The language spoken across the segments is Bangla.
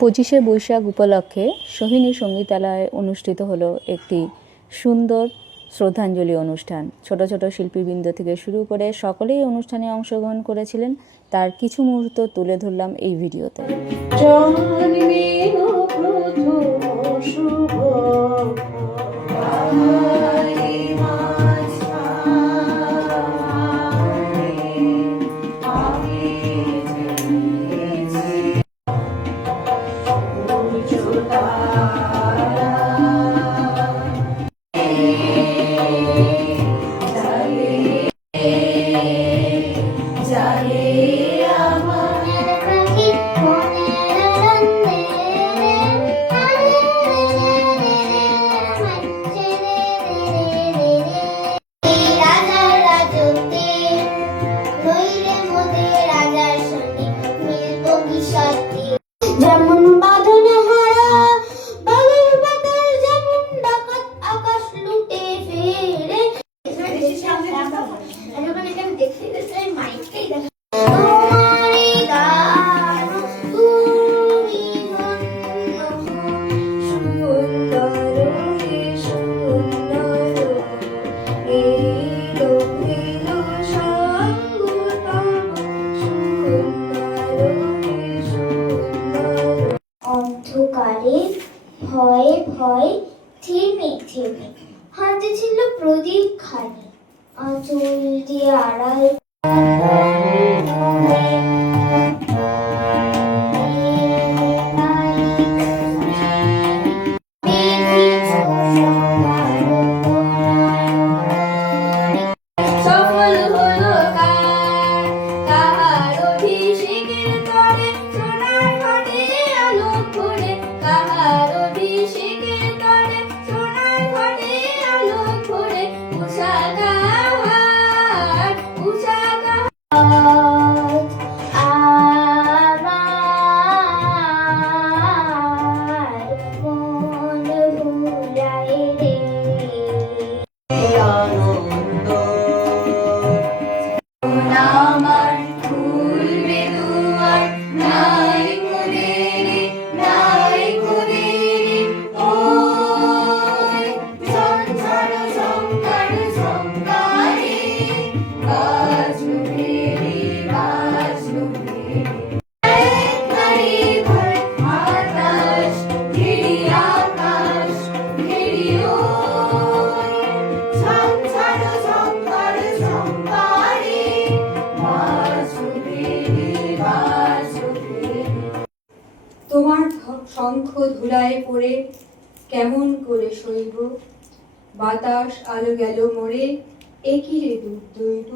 25শে বৈশাখ উপলক্ষে সোহিনী সঙ্গীতালয়ে অনুষ্ঠিত হলো একটি সুন্দর শ্রদ্ধাঞ্জলি অনুষ্ঠান। ছোট ছোট শিল্পীবৃন্দ থেকে শুরু করে সকলেই অনুষ্ঠানে অংশগ্রহণ করেছিলেন। তার কিছু মুহূর্ত তুলে ধরলাম এই ভিডিওতে। যেমন বাঁধন হারা বালুর পাতার, যেমন ডাকাত আকাশ লুটে ফেরে। অন্ধকারে ভয়ে ভয়ে থেমে থেমে হাতে ছিল প্রদীপ খানি, আঁচল দিয়ে আড়াল তোমার শঙ্খ ধুলায় পড়ে কেমন করে সইব, বাতাস আলো গেল মোরে, একই রে দূর দৈব।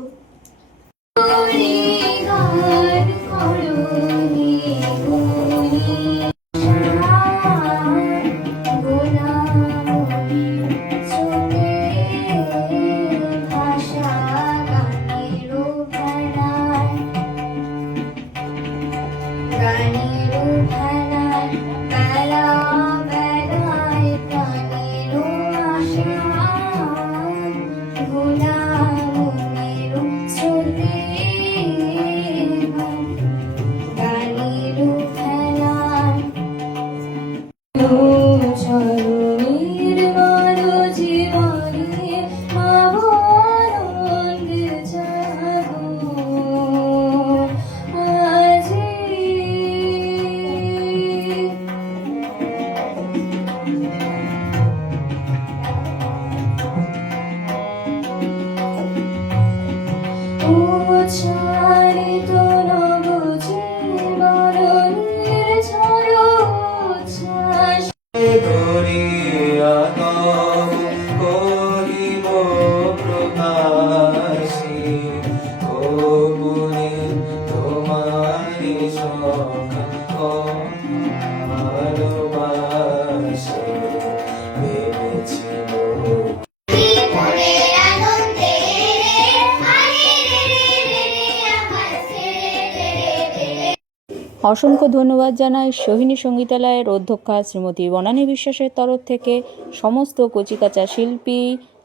অসংখ্য ধন্যবাদ জানাই সোহিনী সঙ্গীতালয়ের অধ্যক্ষা শ্রীমতী বনানী বিশ্বাসের তরফ থেকে সমস্ত কচিকাঁচা শিল্পী,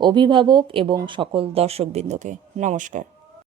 অভিভাবক এবং সকল দর্শকবৃন্দকে। নমস্কার।